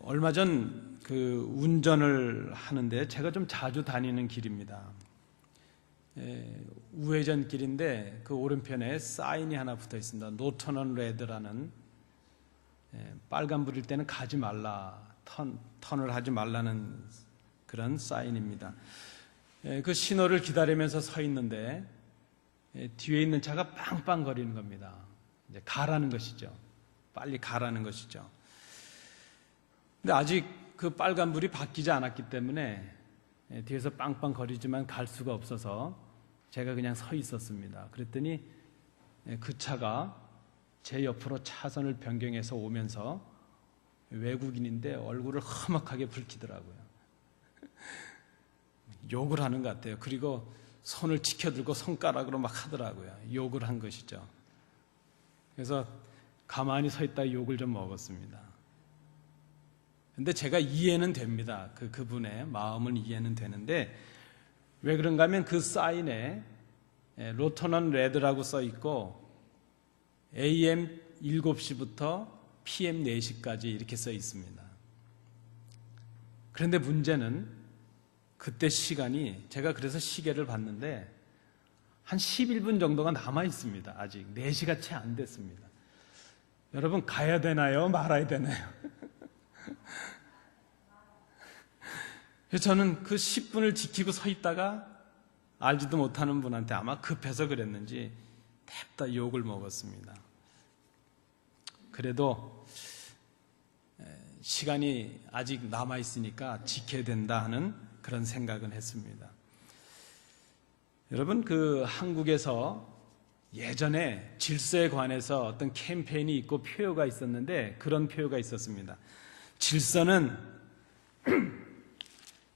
얼마 전 그 운전을 하는데 제가 좀 자주 다니는 길입니다. 우회전 길인데 그 오른편에 사인이 하나 붙어 있습니다. No turn on red라는, 빨간불일 때는 가지 말라, 턴을 하지 말라는 그런 사인입니다. 그 신호를 기다리면서 서 있는데 뒤에 있는 차가 빵빵 거리는 겁니다. 이제 가라는 것이죠. 빨리 가라는 것이죠. 근데 아직 그 빨간불이 바뀌지 않았기 때문에 뒤에서 빵빵 거리지만 갈 수가 없어서 제가 그냥 서 있었습니다. 그랬더니 그 차가 제 옆으로 차선을 변경해서 오면서 외국인인데 얼굴을 험악하게 붉히더라고요. 욕을 하는 것 같아요. 그리고 손을 치켜들고 손가락으로 막 하더라고요. 욕을 한 것이죠. 그래서 가만히 서 있다 욕을 좀 먹었습니다. 근데 제가 이해는 됩니다. 그분의 마음은 이해는 되는데, 왜 그런가 하면 그 사인에 No turn on red라고 써 있고 AM 7시부터 PM 4시까지 이렇게 써 있습니다. 그런데 문제는 그때 시간이, 제가 그래서 시계를 봤는데 한 11분 정도가 남아 있습니다. 아직 4시가 채 안 됐습니다. 여러분, 가야 되나요? 말아야 되나요? 그래서 저는 그 10분을 지키고 서 있다가 알지도 못하는 분한테 아마 급해서 그랬는지 냅다 욕을 먹었습니다. 그래도 시간이 아직 남아있으니까 지켜야 된다 하는 그런 생각은 했습니다. 여러분, 그 한국에서 예전에 질서에 관해서 어떤 캠페인이 있고 표어가 있었는데, 그런 표어가 있었습니다.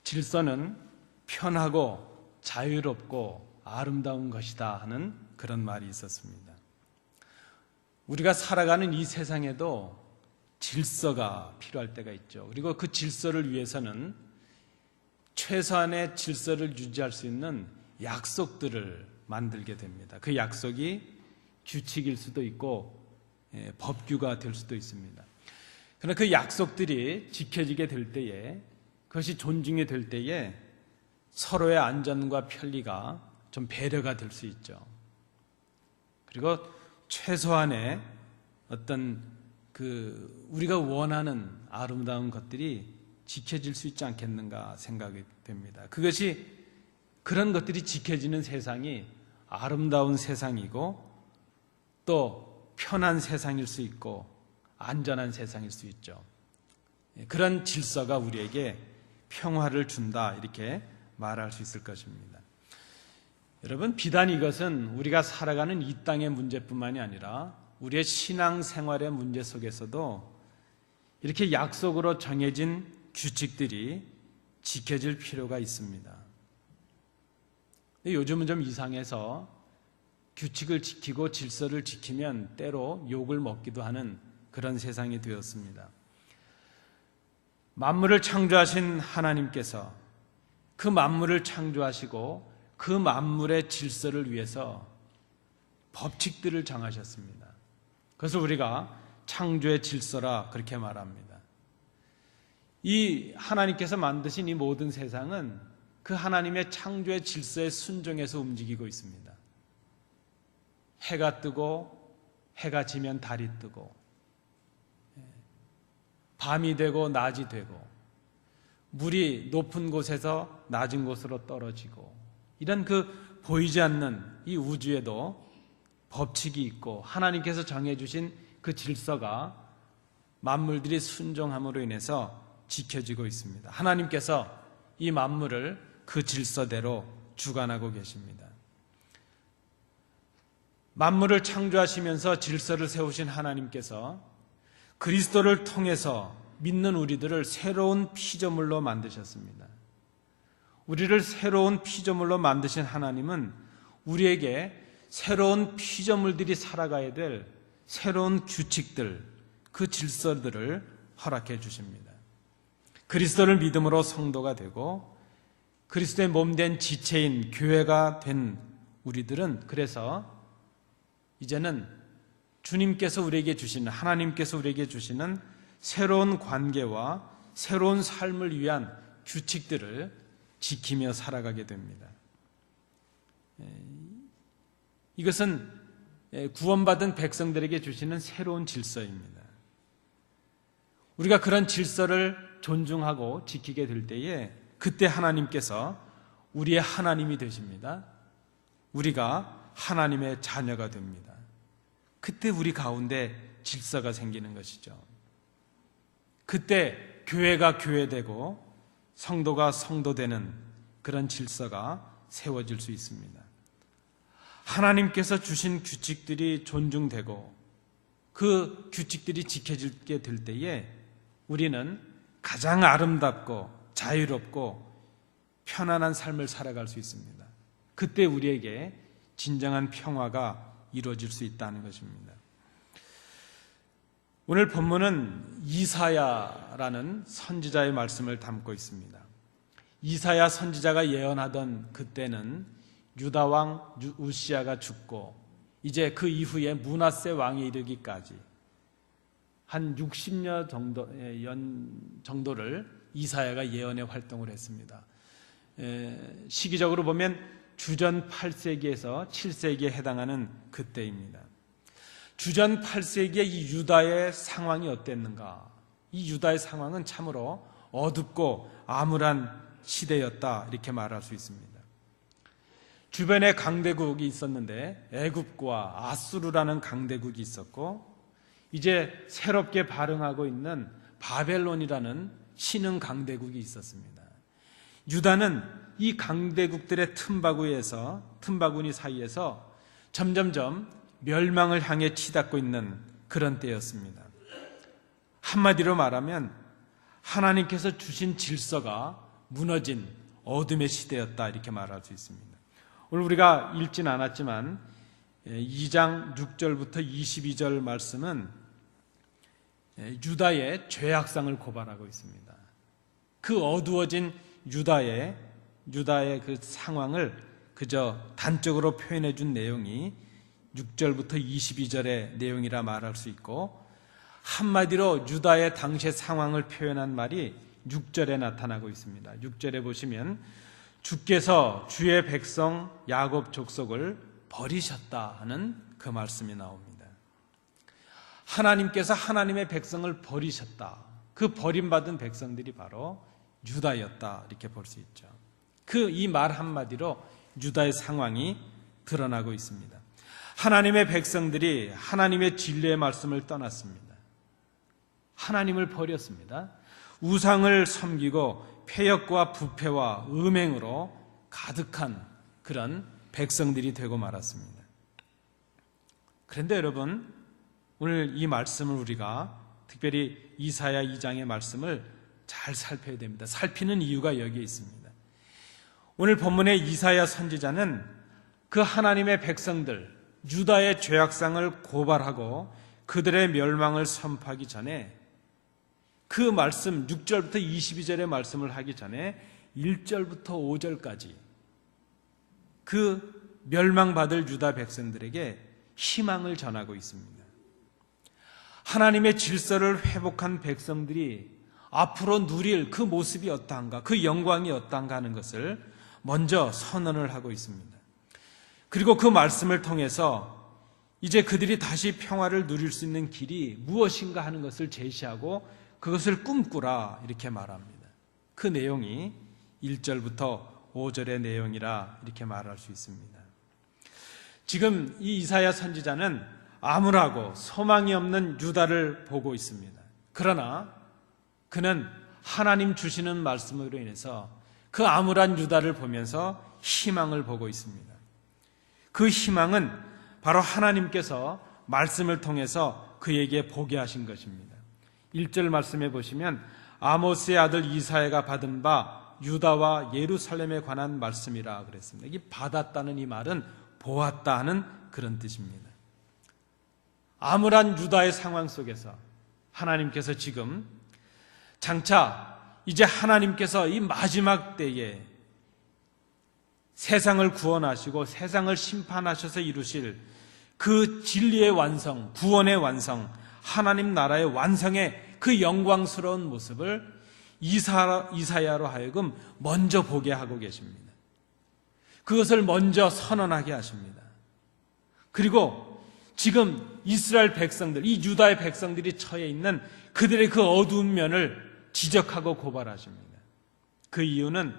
질서는 편하고 자유롭고 아름다운 것이다 하는 그런 말이 있었습니다. 우리가 살아가는 이 세상에도 질서가 필요할 때가 있죠. 그리고 그 질서를 위해서는 최소한의 질서를 유지할 수 있는 약속들을 만들게 됩니다. 그 약속이 규칙일 수도 있고 법규가 될 수도 있습니다. 그러나 그 약속들이 지켜지게 될 때에, 그것이 존중이 될 때에 서로의 안전과 편리가 좀 배려가 될 수 있죠. 그리고 최소한의 어떤 우리가 원하는 아름다운 것들이 지켜질 수 있지 않겠는가 생각이 됩니다. 그런 것들이 지켜지는 세상이 아름다운 세상이고 또 편한 세상일 수 있고 안전한 세상일 수 있죠. 그런 질서가 우리에게 평화를 준다, 이렇게 말할 수 있을 것입니다. 여러분, 비단 이것은 우리가 살아가는 이 땅의 문제뿐만이 아니라 우리의 신앙생활의 문제 속에서도 이렇게 약속으로 정해진 규칙들이 지켜질 필요가 있습니다. 요즘은 좀 이상해서 규칙을 지키고 질서를 지키면 때로 욕을 먹기도 하는 그런 세상이 되었습니다. 만물을 창조하신 하나님께서 그 만물을 창조하시고 그 만물의 질서를 위해서 법칙들을 정하셨습니다. 그래서 우리가 창조의 질서라 그렇게 말합니다. 이 하나님께서 만드신 이 모든 세상은 그 하나님의 창조의 질서에 순종해서 움직이고 있습니다. 해가 뜨고 해가 지면 달이 뜨고, 밤이 되고 낮이 되고, 물이 높은 곳에서 낮은 곳으로 떨어지고, 이런 보이지 않는 이 우주에도 법칙이 있고 하나님께서 정해주신 그 질서가 만물들이 순종함으로 인해서 지켜지고 있습니다. 하나님께서 이 만물을 그 질서대로 주관하고 계십니다. 만물을 창조하시면서 질서를 세우신 하나님께서 그리스도를 통해서 믿는 우리들을 새로운 피조물로 만드셨습니다. 우리를 새로운 피조물로 만드신 하나님은 우리에게 새로운 피조물들이 살아가야 될 새로운 규칙들, 그 질서들을 허락해 주십니다. 그리스도를 믿음으로 성도가 되고 그리스도의 몸된 지체인 교회가 된 우리들은 그래서 이제는 주님께서 우리에게 주시는, 하나님께서 우리에게 주시는 새로운 관계와 새로운 삶을 위한 규칙들을 지키며 살아가게 됩니다. 이것은 구원받은 백성들에게 주시는 새로운 질서입니다. 우리가 그런 질서를 존중하고 지키게 될 때에 그때 하나님께서 우리의 하나님이 되십니다. 우리가 하나님의 자녀가 됩니다. 그때 우리 가운데 질서가 생기는 것이죠. 그때 교회가 교회되고 성도가 성도되는 그런 질서가 세워질 수 있습니다. 하나님께서 주신 규칙들이 존중되고 그 규칙들이 지켜지게 될 때에 우리는 가장 아름답고 자유롭고 편안한 삶을 살아갈 수 있습니다. 그때 우리에게 진정한 평화가 이루어질 수 있다는 것입니다. 오늘 본문은 이사야라는 선지자의 말씀을 담고 있습니다. 이사야 선지자가 예언하던 그때는 유다 왕 우시야가 죽고 이제 그 이후에 므낫세 왕에 이르기까지 한 60년 정도를 이사야가 예언의 활동을 했습니다. 시기적으로 보면 주전 8세기에서 7세기에 해당하는 그때입니다. 주전 8세기의 이 유다의 상황이 어땠는가? 이 유다의 상황은 참으로 어둡고 암울한 시대였다 이렇게 말할 수 있습니다. 주변에 강대국이 있었는데 애굽과 아수르라는 강대국이 있었고 이제 새롭게 발흥하고 있는 바벨론이라는 신흥 강대국이 있었습니다. 유다는 이 강대국들의 틈바구니 사이에서 점점점 멸망을 향해 치닫고 있는 그런 때였습니다. 한마디로 말하면 하나님께서 주신 질서가 무너진 어둠의 시대였다 이렇게 말할 수 있습니다. 오늘 우리가 읽진 않았지만 2장 6절부터 22절 말씀은 유다의 죄악상을 고발하고 있습니다. 그 어두워진 유다의 그 상황을 그저 단적으로 표현해 준 내용이 6절부터 22절의 내용이라 말할 수 있고 한마디로 유다의 당시의 상황을 표현한 말이 6절에 나타나고 있습니다. 6절에 보시면 주께서 주의 백성 야곱 족속을 버리셨다 하는 그 말씀이 나옵니다. 하나님께서 하나님의 백성을 버리셨다. 그 버림받은 백성들이 바로 유다였다 이렇게 볼 수 있죠. 이 말 한마디로 유다의 상황이 드러나고 있습니다. 하나님의 백성들이 하나님의 진리의 말씀을 떠났습니다. 하나님을 버렸습니다. 우상을 섬기고 패역과 부패와 음행으로 가득한 그런 백성들이 되고 말았습니다. 그런데 여러분, 오늘 이 말씀을 우리가 특별히 이사야 2장의 말씀을 잘 살펴야 됩니다. 살피는 이유가 여기에 있습니다. 오늘 본문의 이사야 선지자는 그 하나님의 백성들, 유다의 죄악상을 고발하고 그들의 멸망을 선포하기 전에 그 말씀 6절부터 22절의 말씀을 하기 전에 1절부터 5절까지 그 멸망받을 유다 백성들에게 희망을 전하고 있습니다. 하나님의 질서를 회복한 백성들이 앞으로 누릴 그 모습이 어떠한가, 그 영광이 어떠한가 하는 것을 먼저 선언을 하고 있습니다. 그리고 그 말씀을 통해서 이제 그들이 다시 평화를 누릴 수 있는 길이 무엇인가 하는 것을 제시하고 그것을 꿈꾸라 이렇게 말합니다. 그 내용이 1절부터 5절의 내용이라 이렇게 말할 수 있습니다. 지금 이 이사야 선지자는 암울하고 소망이 없는 유다를 보고 있습니다. 그러나 그는 하나님 주시는 말씀으로 인해서 그 암울한 유다를 보면서 희망을 보고 있습니다. 그 희망은 바로 하나님께서 말씀을 통해서 그에게 보게 하신 것입니다. 1절 말씀해 보시면 아모스의 아들 이사야가 받은 바 유다와 예루살렘에 관한 말씀이라 그랬습니다. 이 받았다는 이 말은 보았다 하는 그런 뜻입니다. 암울한 유다의 상황 속에서 하나님께서 지금 장차 이제 하나님께서 이 마지막 때에 세상을 구원하시고 세상을 심판하셔서 이루실 그 진리의 완성, 구원의 완성, 하나님 나라의 완성의 그 영광스러운 모습을 이사야로 하여금 먼저 보게 하고 계십니다. 그것을 먼저 선언하게 하십니다. 그리고 지금 이스라엘 백성들, 이 유다의 백성들이 처해 있는 그들의 그 어두운 면을 지적하고 고발하십니다. 그 이유는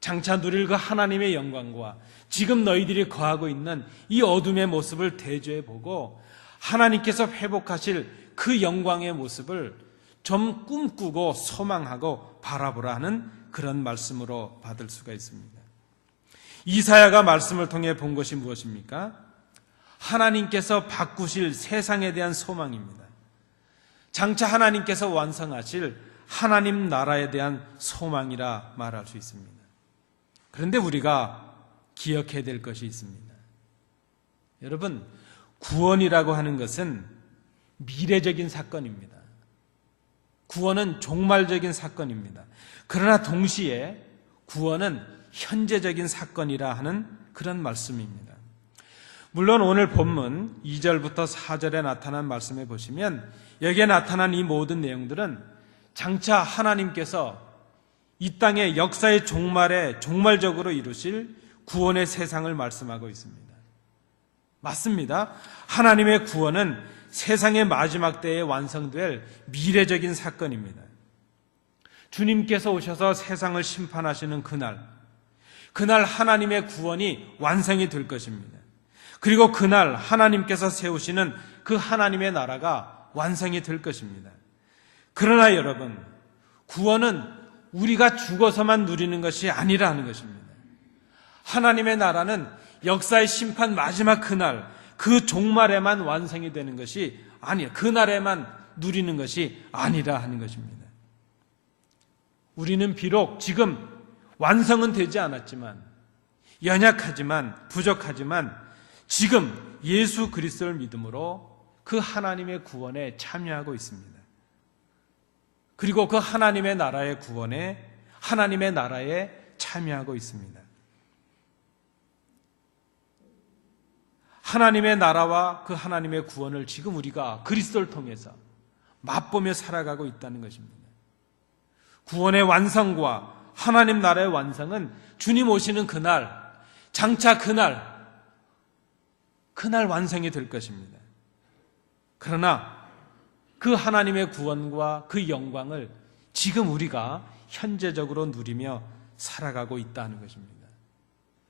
장차 누릴 그 하나님의 영광과 지금 너희들이 거하고 있는 이 어둠의 모습을 대조해 보고 하나님께서 회복하실 그 영광의 모습을 좀 꿈꾸고 소망하고 바라보라 하는 그런 말씀으로 받을 수가 있습니다. 이사야가 말씀을 통해 본 것이 무엇입니까? 하나님께서 바꾸실 세상에 대한 소망입니다. 장차 하나님께서 완성하실 하나님 나라에 대한 소망이라 말할 수 있습니다. 그런데 우리가 기억해야 될 것이 있습니다. 여러분, 구원이라고 하는 것은 미래적인 사건입니다. 구원은 종말적인 사건입니다. 그러나 동시에 구원은 현재적인 사건이라 하는 그런 말씀입니다. 물론 오늘 본문 2절부터 4절에 나타난 말씀에 보시면 여기에 나타난 이 모든 내용들은 장차 하나님께서 이 땅의 역사의 종말에 종말적으로 이루실 구원의 세상을 말씀하고 있습니다. 맞습니다. 하나님의 구원은 세상의 마지막 때에 완성될 미래적인 사건입니다. 주님께서 오셔서 세상을 심판하시는 그날 하나님의 구원이 완성이 될 것입니다. 그리고 그날 하나님께서 세우시는 그 하나님의 나라가 완성이 될 것입니다. 그러나 여러분, 구원은 우리가 죽어서만 누리는 것이 아니라는 것입니다. 하나님의 나라는 역사의 심판 마지막 그날, 그 종말에만 완성이 되는 것이 아니라, 그날에만 누리는 것이 아니라 하는 것입니다. 우리는 비록 지금 완성은 되지 않았지만, 연약하지만, 부족하지만 지금 예수 그리스도를 믿음으로 그 하나님의 구원에 참여하고 있습니다. 그리고 그 하나님의 나라의 구원에, 하나님의 나라에 참여하고 있습니다. 하나님의 나라와 그 하나님의 구원을 지금 우리가 그리스도를 통해서 맛보며 살아가고 있다는 것입니다. 구원의 완성과 하나님 나라의 완성은 주님 오시는 그날, 장차 그날 완성이 될 것입니다. 그러나 그 하나님의 구원과 그 영광을 지금 우리가 현재적으로 누리며 살아가고 있다는 것입니다.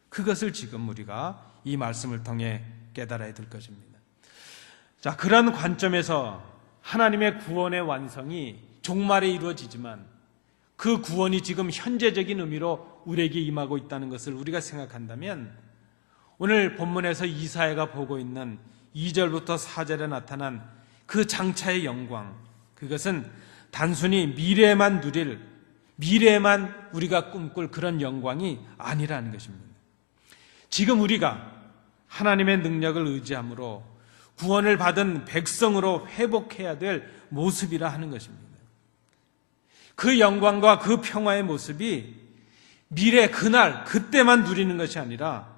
그것을 지금 우리가 이 말씀을 통해 깨달아야 될 것입니다. 자, 그런 관점에서 하나님의 구원의 완성이 종말에 이루어지지만 그 구원이 지금 현재적인 의미로 우리에게 임하고 있다는 것을 우리가 생각한다면 오늘 본문에서 이사야가 보고 있는 2절부터 4절에 나타난 그 장차의 영광, 그것은 단순히 미래에만 누릴, 미래에만 우리가 꿈꿀 그런 영광이 아니라는 것입니다. 지금 우리가 하나님의 능력을 의지함으로 구원을 받은 백성으로 회복해야 될 모습이라 하는 것입니다. 그 영광과 그 평화의 모습이 미래 그날 그때만 누리는 것이 아니라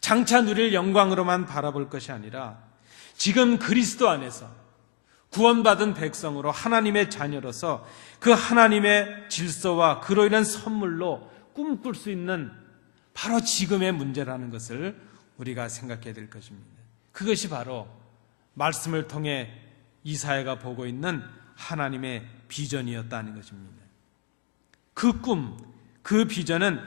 장차 누릴 영광으로만 바라볼 것이 아니라 지금 그리스도 안에서 구원받은 백성으로 하나님의 자녀로서 그 하나님의 질서와 그로 인한 선물로 꿈꿀 수 있는 바로 지금의 문제라는 것을 우리가 생각해야 될 것입니다. 그것이 바로 말씀을 통해 이사야가 보고 있는 하나님의 비전이었다는 것입니다. 그 꿈, 그 비전은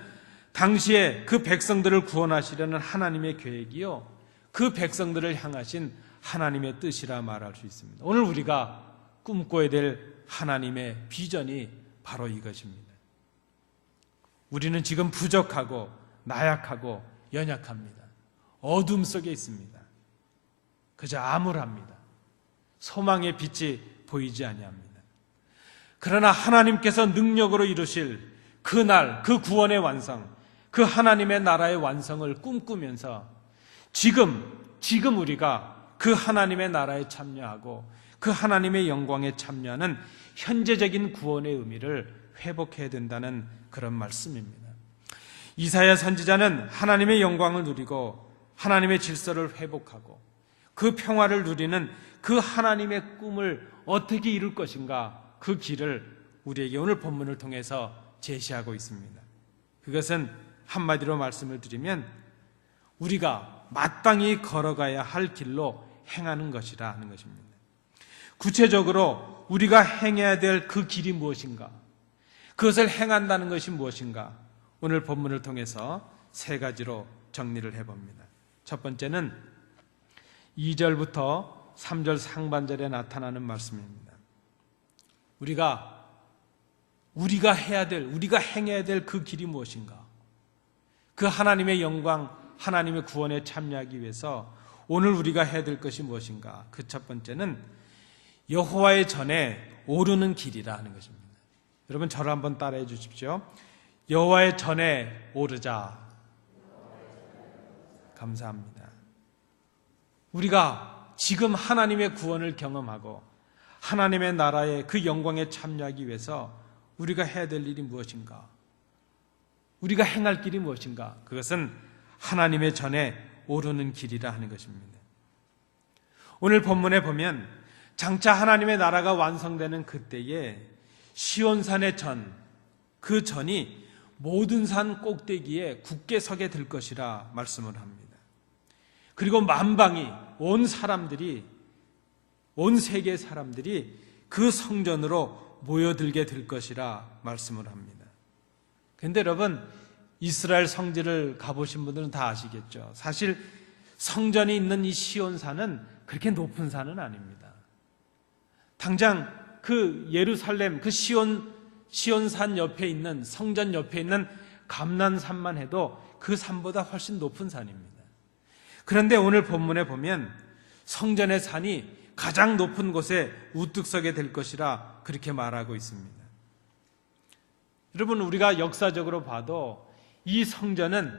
당시에 그 백성들을 구원하시려는 하나님의 계획이요, 그 백성들을 향하신 하나님의 뜻이라 말할 수 있습니다. 오늘 우리가 꿈꿔야 될 하나님의 비전이 바로 이것입니다. 우리는 지금 부족하고 나약하고 연약합니다. 어둠 속에 있습니다. 그저 암울합니다. 소망의 빛이 보이지 아니합니다. 그러나 하나님께서 능력으로 이루실 그날, 그 구원의 완성, 그 하나님의 나라의 완성을 꿈꾸면서 지금 우리가 그 하나님의 나라에 참여하고 그 하나님의 영광에 참여하는 현재적인 구원의 의미를 회복해야 된다는 그런 말씀입니다. 이사야 선지자는 하나님의 영광을 누리고 하나님의 질서를 회복하고 그 평화를 누리는 그 하나님의 꿈을 어떻게 이룰 것인가, 그 길을 우리에게 오늘 본문을 통해서 제시하고 있습니다. 그것은 한마디로 말씀을 드리면 우리가 마땅히 걸어가야 할 길로 행하는 것이라 하는 것입니다. 구체적으로 우리가 행해야 될 그 길이 무엇인가, 그것을 행한다는 것이 무엇인가, 오늘 본문을 통해서 세 가지로 정리를 해봅니다. 첫 번째는 2절부터 3절 상반절에 나타나는 말씀입니다. 우리가 해야 될, 우리가 행해야 될 그 길이 무엇인가, 그 하나님의 영광, 하나님의 구원에 참여하기 위해서 오늘 우리가 해야 될 것이 무엇인가. 그 첫 번째는 여호와의 전에 오르는 길이라 하는 것입니다. 여러분 저를 한번 따라해 주십시오. 여호와의 전에 오르자. 감사합니다. 우리가 지금 하나님의 구원을 경험하고 하나님의 나라의 그 영광에 참여하기 위해서 우리가 해야 될 일이 무엇인가, 우리가 행할 길이 무엇인가, 그것은 하나님의 전에 오르는 길이라 하는 것입니다. 오늘 본문에 보면 장차 하나님의 나라가 완성되는 그때에 시온산의 전, 그 전이 모든 산 꼭대기에 굳게 서게 될 것이라 말씀을 합니다. 그리고 만방이, 온 사람들이, 온 세계의 사람들이 그 성전으로 모여들게 될 것이라 말씀을 합니다. 그런데 여러분, 이스라엘 성지를 가보신 분들은 다 아시겠죠. 사실 성전이 있는 이 시온산은 그렇게 높은 산은 아닙니다. 당장 그 예루살렘, 그 시온산 옆에 있는, 성전 옆에 있는 감난산만 해도 그 산보다 훨씬 높은 산입니다. 그런데 오늘 본문에 보면 성전의 산이 가장 높은 곳에 우뚝 서게 될 것이라 그렇게 말하고 있습니다. 여러분, 우리가 역사적으로 봐도 이 성전은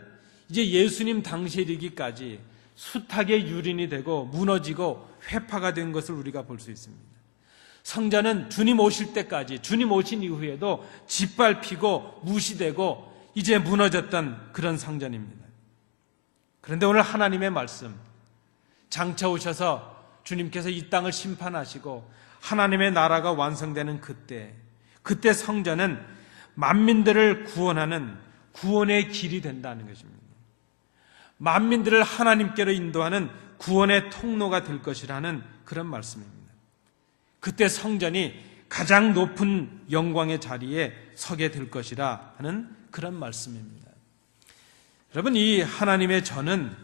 이제 예수님 당시에 이르기까지 숱하게 유린이 되고 무너지고 회파가 된 것을 우리가 볼 수 있습니다. 성전은 주님 오실 때까지, 주님 오신 이후에도 짓밟히고 무시되고 이제 무너졌던 그런 성전입니다. 그런데 오늘 하나님의 말씀, 장차 오셔서 주님께서 이 땅을 심판하시고 하나님의 나라가 완성되는 그때 성전은 만민들을 구원하는 구원의 길이 된다는 것입니다. 만민들을 하나님께로 인도하는 구원의 통로가 될 것이라는 그런 말씀입니다. 그때 성전이 가장 높은 영광의 자리에 서게 될 것이라 하는 그런 말씀입니다. 여러분, 이 하나님의 전은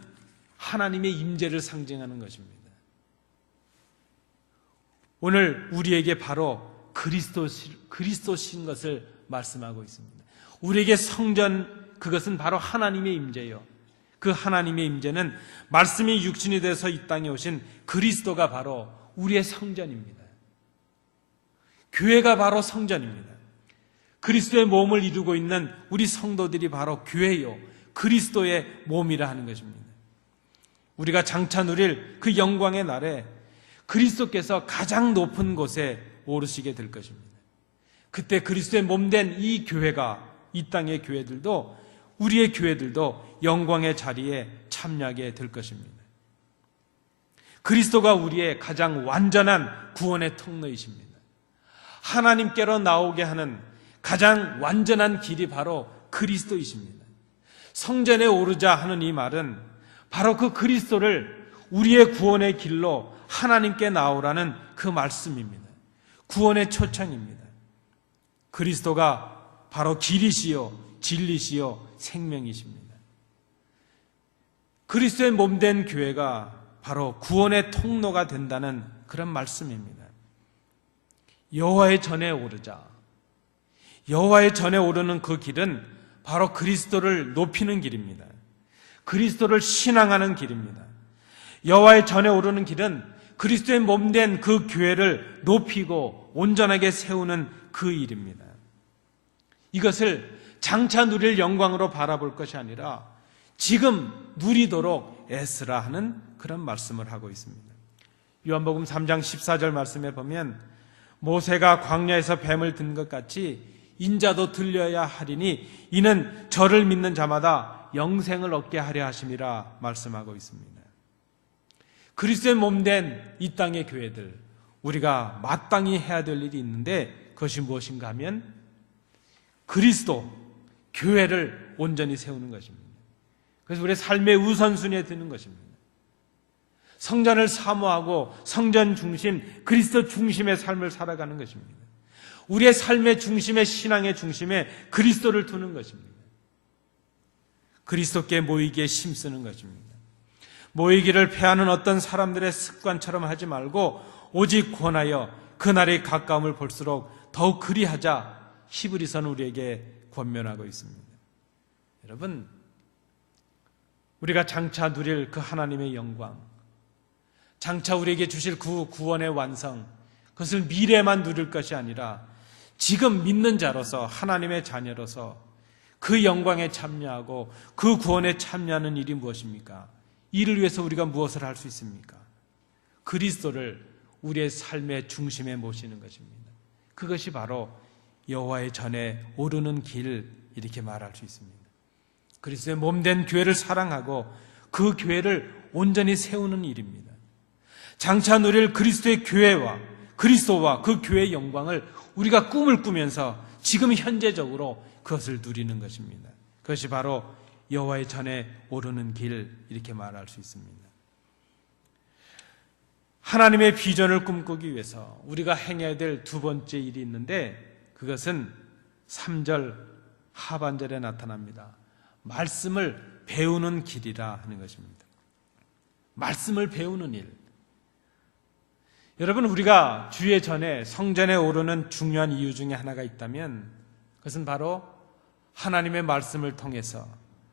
하나님의 임재를 상징하는 것입니다. 오늘 우리에게 바로 그리스도신 것을 말씀하고 있습니다. 우리에게 성전, 그것은 바로 하나님의 임재요. 그 하나님의 임재는 말씀이 육신이 돼서 이 땅에 오신 그리스도가 바로 우리의 성전입니다. 교회가 바로 성전입니다. 그리스도의 몸을 이루고 있는 우리 성도들이 바로 교회요, 그리스도의 몸이라 하는 것입니다. 우리가 장차 누릴 그 영광의 날에 그리스도께서 가장 높은 곳에 오르시게 될 것입니다. 그때 그리스도의 몸된 이 교회가, 이 땅의 교회들도, 우리의 교회들도 영광의 자리에 참여하게 될 것입니다. 그리스도가 우리의 가장 완전한 구원의 통로이십니다. 하나님께로 나오게 하는 가장 완전한 길이 바로 그리스도이십니다. 성전에 오르자 하는 이 말은 바로 그 그리스도를 우리의 구원의 길로 하나님께 나오라는 그 말씀입니다. 구원의 초청입니다. 그리스도가 바로 길이시요, 진리시요, 생명이십니다. 그리스도의 몸된 교회가 바로 구원의 통로가 된다는 그런 말씀입니다. 여호와의 전에 오르자. 여호와의 전에 오르는 그 길은 바로 그리스도를 높이는 길입니다. 그리스도를 신앙하는 길입니다. 여호와의 전에 오르는 길은 그리스도의 몸된 그 교회를 높이고 온전하게 세우는 그 일입니다. 이것을 장차 누릴 영광으로 바라볼 것이 아니라 지금 누리도록 애쓰라 하는 그런 말씀을 하고 있습니다. 요한복음 3장 14절 말씀에 보면 모세가 광야에서 뱀을 든 것 같이 인자도 들려야 하리니 이는 저를 믿는 자마다 영생을 얻게 하려 하심이라 말씀하고 있습니다. 그리스도의 몸된 이 땅의 교회들, 우리가 마땅히 해야 될 일이 있는데 그것이 무엇인가 하면 그리스도, 교회를 온전히 세우는 것입니다. 그래서 우리의 삶의 우선순위에 드는 것입니다. 성전을 사모하고 성전 중심, 그리스도 중심의 삶을 살아가는 것입니다. 우리의 삶의 중심에, 신앙의 중심에 그리스도를 두는 것입니다. 그리스도께 모이기에 힘쓰는 것입니다. 모이기를 패하는 어떤 사람들의 습관처럼 하지 말고 오직 권하여 그날의 가까움을 볼수록 더욱 그리하자 히브리서는 우리에게 권면하고 있습니다. 여러분, 우리가 장차 누릴 그 하나님의 영광, 장차 우리에게 주실 그 구원의 완성, 그것을 미래만 누릴 것이 아니라 지금 믿는 자로서, 하나님의 자녀로서 그 영광에 참여하고 그 구원에 참여하는 일이 무엇입니까? 이를 위해서 우리가 무엇을 할 수 있습니까? 그리스도를 우리의 삶의 중심에 모시는 것입니다. 그것이 바로 여호와의 전에 오르는 길, 이렇게 말할 수 있습니다. 그리스도의 몸된 교회를 사랑하고 그 교회를 온전히 세우는 일입니다. 장차 누릴 그리스도의 교회와 그리스도와 그 교회의 영광을 우리가 꿈을 꾸면서 지금 현재적으로 그것을 누리는 것입니다. 그것이 바로 여호와의 전에 오르는 길, 이렇게 말할 수 있습니다. 하나님의 비전을 꿈꾸기 위해서 우리가 행해야 될 두 번째 일이 있는데 그것은 3절 하반절에 나타납니다. 말씀을 배우는 길이라 하는 것입니다. 말씀을 배우는 일. 여러분, 우리가 주의 전에 성전에 오르는 중요한 이유 중에 하나가 있다면 그것은 바로 하나님의 말씀을 통해서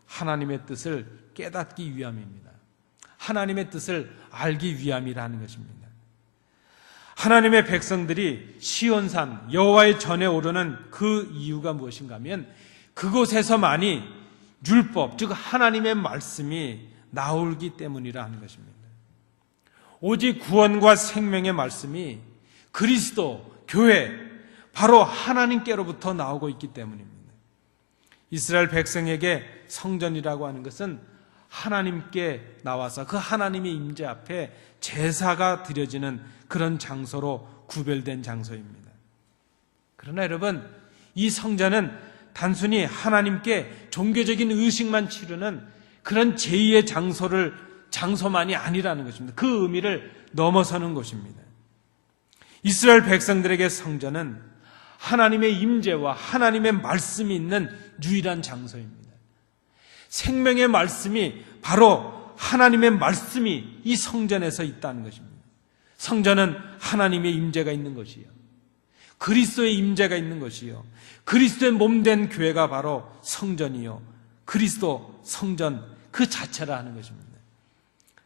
하나님의 뜻을 깨닫기 위함입니다. 하나님의 뜻을 알기 위함이라는 것입니다. 하나님의 백성들이 시온산 여호와의 전에 오르는 그 이유가 무엇인가 하면 그곳에서만이 율법, 즉 하나님의 말씀이 나오기 때문이라 하는 것입니다. 오직 구원과 생명의 말씀이 그리스도, 교회, 바로 하나님께로부터 나오고 있기 때문입니다. 이스라엘 백성에게 성전이라고 하는 것은 하나님께 나와서 그 하나님의 임재 앞에 제사가 드려지는 그런 장소로 구별된 장소입니다. 그러나 여러분, 이 성전은 단순히 하나님께 종교적인 의식만 치르는 그런 제2의 장소만이 아니라는 것입니다. 그 의미를 넘어서는 것입니다. 이스라엘 백성들에게 성전은 하나님의 임재와 하나님의 말씀이 있는 유일한 장소입니다. 생명의 말씀이 바로 하나님의 말씀이 이 성전에서 있다는 것입니다. 성전은 하나님의 임재가 있는 것이요, 그리스도의 임재가 있는 것이요, 그리스도의 몸된 교회가 바로 성전이요, 그리스도 성전 그 자체라 하는 것입니다.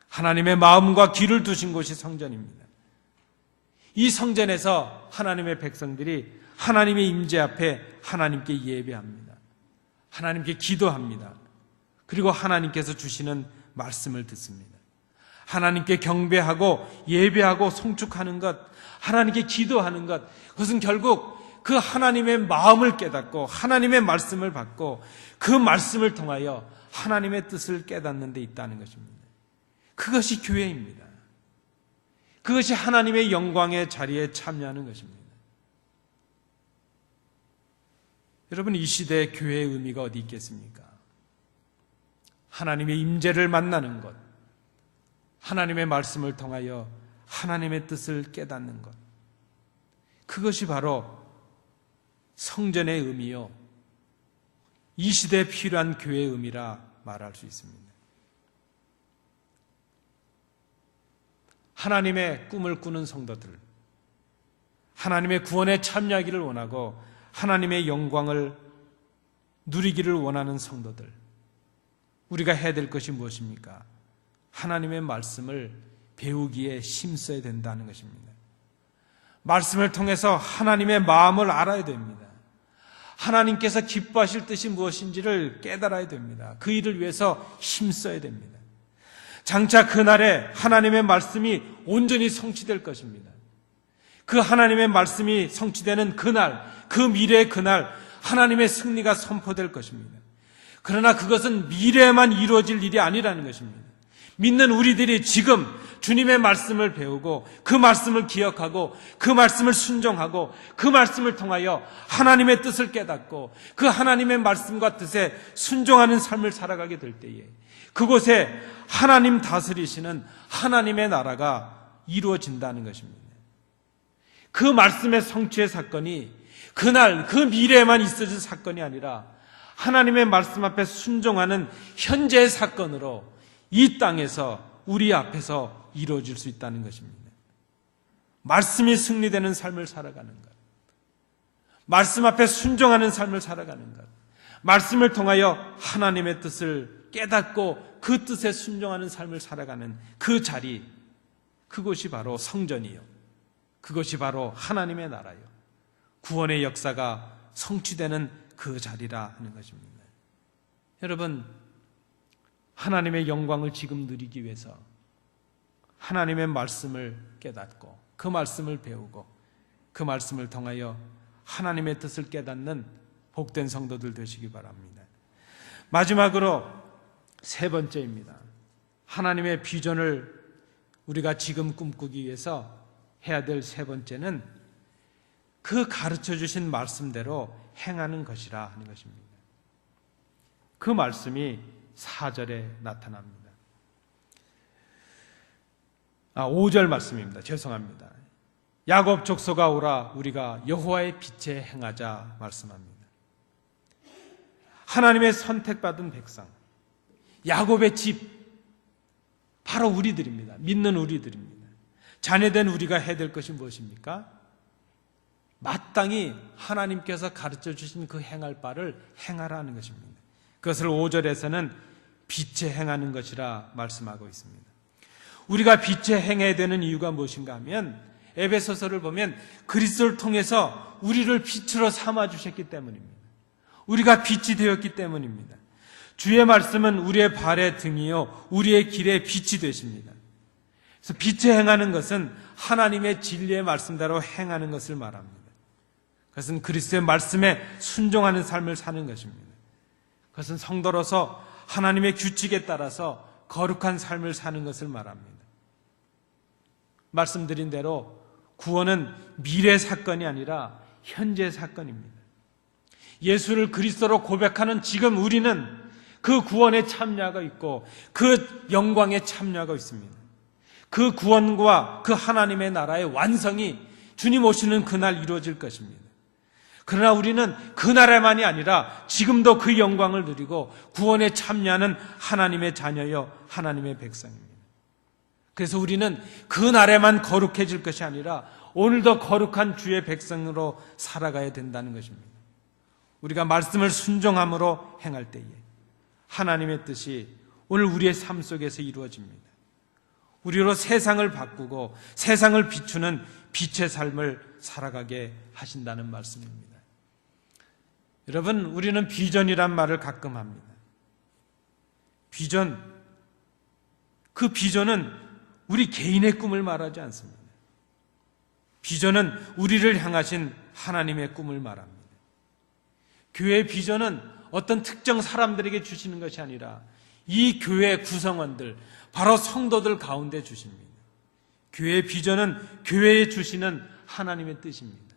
하나님의 마음과 귀를 두신 곳이 성전입니다. 이 성전에서 하나님의 백성들이 하나님의 임재 앞에 하나님께 예배합니다. 하나님께 기도합니다. 그리고 하나님께서 주시는 말씀을 듣습니다. 하나님께 경배하고 예배하고 송축하는 것, 하나님께 기도하는 것, 그것은 결국 그 하나님의 마음을 깨닫고 하나님의 말씀을 받고 그 말씀을 통하여 하나님의 뜻을 깨닫는 데 있다는 것입니다. 그것이 교회입니다. 그것이 하나님의 영광의 자리에 참여하는 것입니다. 여러분, 이 시대의 교회의 의미가 어디 있겠습니까? 하나님의 임재를 만나는 것, 하나님의 말씀을 통하여 하나님의 뜻을 깨닫는 것, 그것이 바로 성전의 의미요, 이 시대에 필요한 교회의 의미라 말할 수 있습니다. 하나님의 꿈을 꾸는 성도들, 하나님의 구원에 참여하기를 원하고 하나님의 영광을 누리기를 원하는 성도들, 우리가 해야 될 것이 무엇입니까? 하나님의 말씀을 배우기에 힘써야 된다는 것입니다. 말씀을 통해서 하나님의 마음을 알아야 됩니다. 하나님께서 기뻐하실 뜻이 무엇인지를 깨달아야 됩니다. 그 일을 위해서 힘써야 됩니다. 장차 그날에 하나님의 말씀이 온전히 성취될 것입니다. 그 하나님의 말씀이 성취되는 그날, 그 미래의 그날, 하나님의 승리가 선포될 것입니다. 그러나 그것은 미래에만 이루어질 일이 아니라는 것입니다. 믿는 우리들이 지금 주님의 말씀을 배우고 그 말씀을 기억하고 그 말씀을 순종하고 그 말씀을 통하여 하나님의 뜻을 깨닫고 그 하나님의 말씀과 뜻에 순종하는 삶을 살아가게 될 때에 그곳에 하나님 다스리시는 하나님의 나라가 이루어진다는 것입니다. 그 말씀의 성취의 사건이 그날 그 미래에만 있어질 사건이 아니라 하나님의 말씀 앞에 순종하는 현재의 사건으로 이 땅에서 우리 앞에서 이루어질 수 있다는 것입니다. 말씀이 승리되는 삶을 살아가는 것, 말씀 앞에 순종하는 삶을 살아가는 것, 말씀을 통하여 하나님의 뜻을 깨닫고 그 뜻에 순종하는 삶을 살아가는 그 자리, 그곳이 바로 성전이요, 그것이 바로 하나님의 나라요, 구원의 역사가 성취되는 그 자리라 하는 것입니다. 여러분, 하나님의 영광을 지금 누리기 위해서 하나님의 말씀을 깨닫고 그 말씀을 배우고 그 말씀을 통하여 하나님의 뜻을 깨닫는 복된 성도들 되시기 바랍니다. 마지막으로 세 번째입니다. 하나님의 비전을 우리가 지금 꿈꾸기 위해서 해야 될 세 번째는 그 가르쳐 주신 말씀대로 행하는 것이라 하는 것입니다. 그 말씀이 4절에 나타납니다. 5절 말씀입니다. 죄송합니다. 야곱 족속아 오라 우리가 여호와의 빛에 행하자 말씀합니다. 하나님의 선택받은 백성, 야곱의 집, 바로 우리들입니다. 믿는 우리들입니다. 자녀된 우리가 해야 될 것이 무엇입니까? 마땅히 하나님께서 가르쳐 주신 그 행할 바를 행하라는 것입니다. 그것을 5절에서는 빛에 행하는 것이라 말씀하고 있습니다. 우리가 빛에 행해야 되는 이유가 무엇인가 하면 에베소서를 보면 그리스도를 통해서 우리를 빛으로 삼아 주셨기 때문입니다. 우리가 빛이 되었기 때문입니다. 주의 말씀은 우리의 발의 등이요 우리의 길의 빛이 되십니다. 그래서 빛에 행하는 것은 하나님의 진리의 말씀대로 행하는 것을 말합니다. 그것은 그리스도의 말씀에 순종하는 삶을 사는 것입니다. 그것은 성도로서 하나님의 규칙에 따라서 거룩한 삶을 사는 것을 말합니다. 말씀드린 대로 구원은 미래 사건이 아니라 현재 사건입니다. 예수를 그리스도로 고백하는 지금 우리는 그 구원에 참여하고 있고 그 영광에 참여하고 있습니다. 그 구원과 그 하나님의 나라의 완성이 주님 오시는 그날 이루어질 것입니다. 그러나 우리는 그 나라만이 아니라 지금도 그 영광을 누리고 구원에 참여하는 하나님의 자녀여 하나님의 백성입니다. 그래서 우리는 그 날에만 거룩해질 것이 아니라 오늘도 거룩한 주의 백성으로 살아가야 된다는 것입니다. 우리가 말씀을 순종함으로 행할 때에 하나님의 뜻이 오늘 우리의 삶 속에서 이루어집니다. 우리로 세상을 바꾸고 세상을 비추는 빛의 삶을 살아가게 하신다는 말씀입니다. 여러분, 우리는 비전이란 말을 가끔 합니다. 비전, 그 비전은 우리 개인의 꿈을 말하지 않습니다. 비전은 우리를 향하신 하나님의 꿈을 말합니다. 교회의 비전은 어떤 특정 사람들에게 주시는 것이 아니라 이 교회 구성원들, 바로 성도들 가운데 주십니다. 교회의 비전은 교회에 주시는 하나님의 뜻입니다.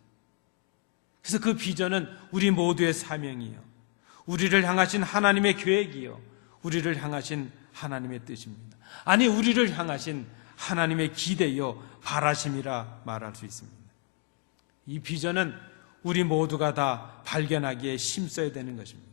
그래서 그 비전은 우리 모두의 사명이요, 우리를 향하신 하나님의 계획이요, 우리를 향하신 하나님의 뜻입니다. 아니, 우리를 향하신 하나님의 기대요, 바라심이라 말할 수 있습니다. 이 비전은 우리 모두가 다 발견하기에 힘써야 되는 것입니다.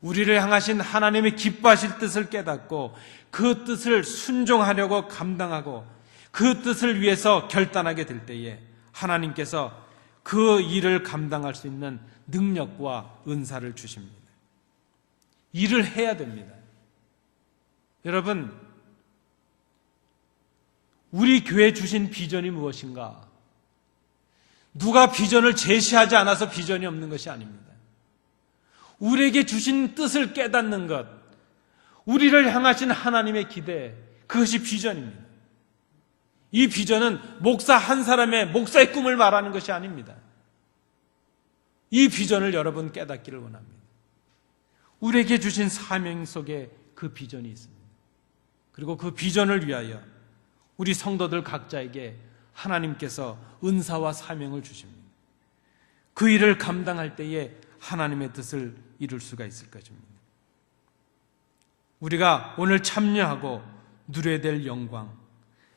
우리를 향하신 하나님의 기뻐하실 뜻을 깨닫고 그 뜻을 순종하려고 감당하고 그 뜻을 위해서 결단하게 될 때에 하나님께서 그 일을 감당할 수 있는 능력과 은사를 주십니다. 일을 해야 됩니다. 여러분, 우리 교회 주신 비전이 무엇인가? 누가 비전을 제시하지 않아서 비전이 없는 것이 아닙니다. 우리에게 주신 뜻을 깨닫는 것, 우리를 향하신 하나님의 기대, 그것이 비전입니다. 이 비전은 목사 한 사람의 목사의 꿈을 말하는 것이 아닙니다. 이 비전을 여러분 깨닫기를 원합니다. 우리에게 주신 사명 속에 그 비전이 있습니다. 그리고 그 비전을 위하여 우리 성도들 각자에게 하나님께서 은사와 사명을 주십니다. 그 일을 감당할 때에 하나님의 뜻을 이룰 수가 있을 것입니다. 우리가 오늘 참여하고 누려야 될 영광,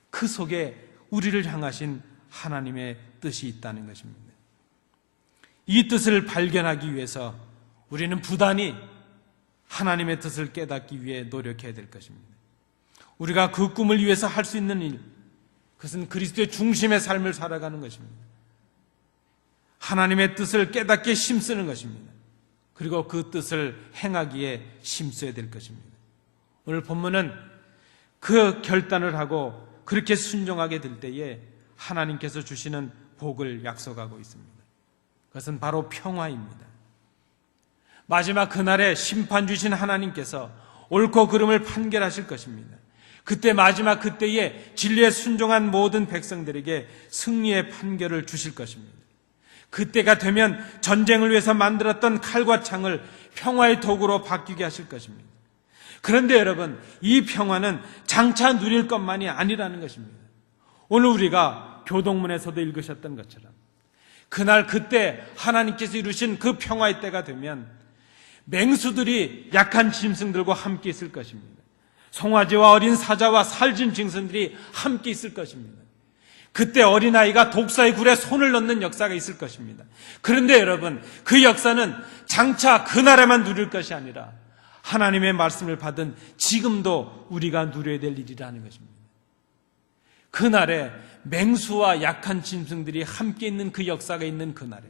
그 속에 우리를 향하신 하나님의 뜻이 있다는 것입니다. 이 뜻을 발견하기 위해서 우리는 부단히 하나님의 뜻을 깨닫기 위해 노력해야 될 것입니다. 우리가 그 꿈을 위해서 할 수 있는 일, 그것은 그리스도의 중심의 삶을 살아가는 것입니다. 하나님의 뜻을 깨닫게 힘쓰는 것입니다. 그리고 그 뜻을 행하기에 힘써야 될 것입니다. 오늘 본문은 그 결단을 하고 그렇게 순종하게 될 때에 하나님께서 주시는 복을 약속하고 있습니다. 그것은 바로 평화입니다. 마지막 그날에 심판 주신 하나님께서 옳고 그름을 판결하실 것입니다. 그때 마지막 그때에 진리에 순종한 모든 백성들에게 승리의 판결을 주실 것입니다. 그때가 되면 전쟁을 위해서 만들었던 칼과 창을 평화의 도구로 바뀌게 하실 것입니다. 그런데 여러분, 이 평화는 장차 누릴 것만이 아니라는 것입니다. 오늘 우리가 교동문에서도 읽으셨던 것처럼 그날 그때 하나님께서 이루신 그 평화의 때가 되면 맹수들이 약한 짐승들과 함께 있을 것입니다. 송아지와 어린 사자와 살진 짐승들이 함께 있을 것입니다. 그때 어린아이가 독사의 굴에 손을 넣는 역사가 있을 것입니다. 그런데 여러분, 그 역사는 장차 그날에만 누릴 것이 아니라 하나님의 말씀을 받은 지금도 우리가 누려야 될 일이라는 것입니다. 그날에 맹수와 약한 짐승들이 함께 있는 그 역사가 있는 그날에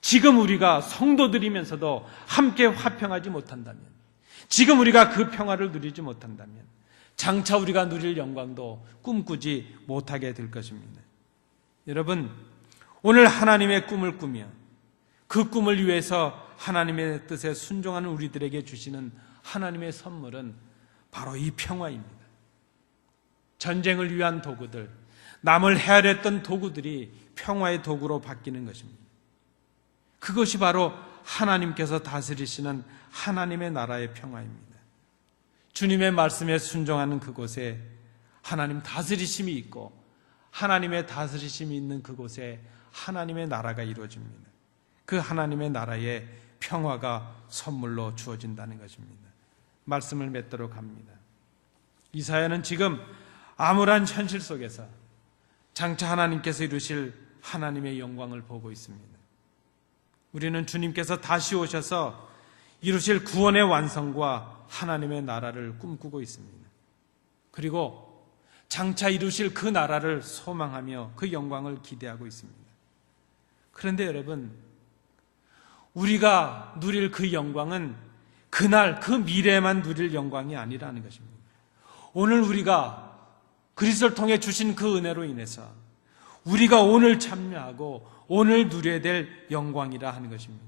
지금 우리가 성도들이면서도 함께 화평하지 못한다면, 지금 우리가 그 평화를 누리지 못한다면 장차 우리가 누릴 영광도 꿈꾸지 못하게 될 것입니다. 여러분, 오늘 하나님의 꿈을 꾸며 그 꿈을 위해서 하나님의 뜻에 순종하는 우리들에게 주시는 하나님의 선물은 바로 이 평화입니다. 전쟁을 위한 도구들, 남을 헤아렸던 도구들이 평화의 도구로 바뀌는 것입니다. 그것이 바로 하나님께서 다스리시는 하나님의 나라의 평화입니다. 주님의 말씀에 순종하는 그곳에 하나님 다스리심이 있고 하나님의 다스리심이 있는 그곳에 하나님의 나라가 이루어집니다. 그 하나님의 나라의 평화가 선물로 주어진다는 것입니다. 말씀을 맺도록 합니다. 이사야는 지금 암울한 현실 속에서 장차 하나님께서 이루실 하나님의 영광을 보고 있습니다. 우리는 주님께서 다시 오셔서 이루실 구원의 완성과 하나님의 나라를 꿈꾸고 있습니다. 그리고 장차 이루실 그 나라를 소망하며 그 영광을 기대하고 있습니다. 그런데 여러분, 우리가 누릴 그 영광은 그날 그 미래에만 누릴 영광이 아니라는 것입니다. 오늘 우리가 그리스도를 통해 주신 그 은혜로 인해서 우리가 오늘 참여하고 오늘 누려야 될 영광이라 하는 것입니다.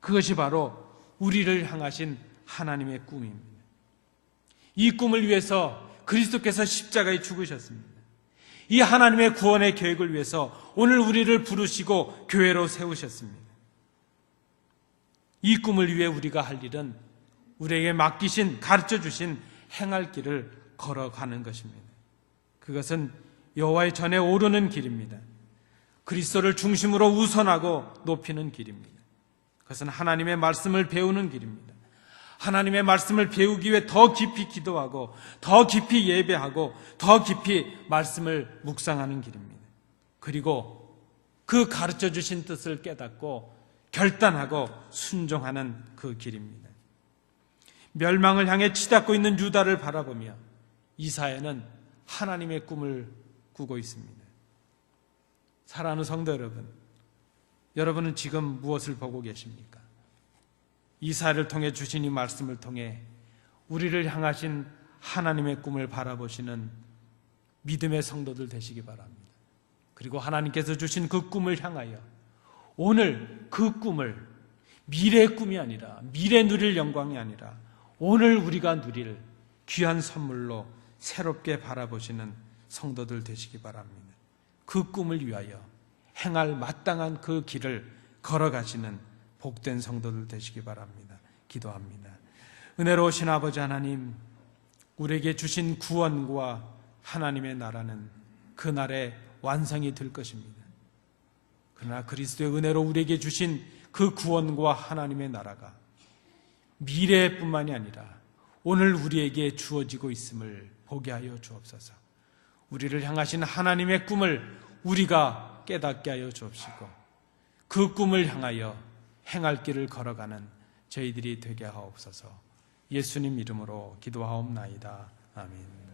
그것이 바로 우리를 향하신 하나님의 꿈입니다. 이 꿈을 위해서 그리스도께서 십자가에 죽으셨습니다. 이 하나님의 구원의 계획을 위해서 오늘 우리를 부르시고 교회로 세우셨습니다. 이 꿈을 위해 우리가 할 일은 우리에게 맡기신, 가르쳐 주신 행할 길을 걸어가는 것입니다. 그것은 여호와의 전에 오르는 길입니다. 그리스도를 중심으로 우선하고 높이는 길입니다. 그것은 하나님의 말씀을 배우는 길입니다. 하나님의 말씀을 배우기 위해 더 깊이 기도하고 더 깊이 예배하고 더 깊이 말씀을 묵상하는 길입니다. 그리고 그 가르쳐 주신 뜻을 깨닫고 결단하고 순종하는 그 길입니다. 멸망을 향해 치닫고 있는 유다를 바라보며 이사야는 하나님의 꿈을 꾸고 있습니다. 사랑하는 성도 여러분, 여러분은 지금 무엇을 보고 계십니까? 이사야를 통해 주신 이 말씀을 통해 우리를 향하신 하나님의 꿈을 바라보시는 믿음의 성도들 되시기 바랍니다. 그리고 하나님께서 주신 그 꿈을 향하여 오늘 그 꿈을 미래의 꿈이 아니라, 미래 누릴 영광이 아니라 오늘 우리가 누릴 귀한 선물로 새롭게 바라보시는 성도들 되시기 바랍니다. 그 꿈을 위하여 행할 마땅한 그 길을 걸어가시는 복된 성도들 되시기 바랍니다. 기도합니다. 은혜로우신 아버지 하나님, 우리에게 주신 구원과 하나님의 나라는 그날에 완성이 될 것입니다. 그러나 그리스도의 은혜로 우리에게 주신 그 구원과 하나님의 나라가 미래뿐만이 아니라 오늘 우리에게 주어지고 있음을 보게 하여 주옵소서. 우리를 향하신 하나님의 꿈을 우리가 깨닫게 하여 주옵시고 그 꿈을 향하여 행할 길을 걸어가는 저희들이 되게 하옵소서. 예수님 이름으로 기도하옵나이다. 아멘.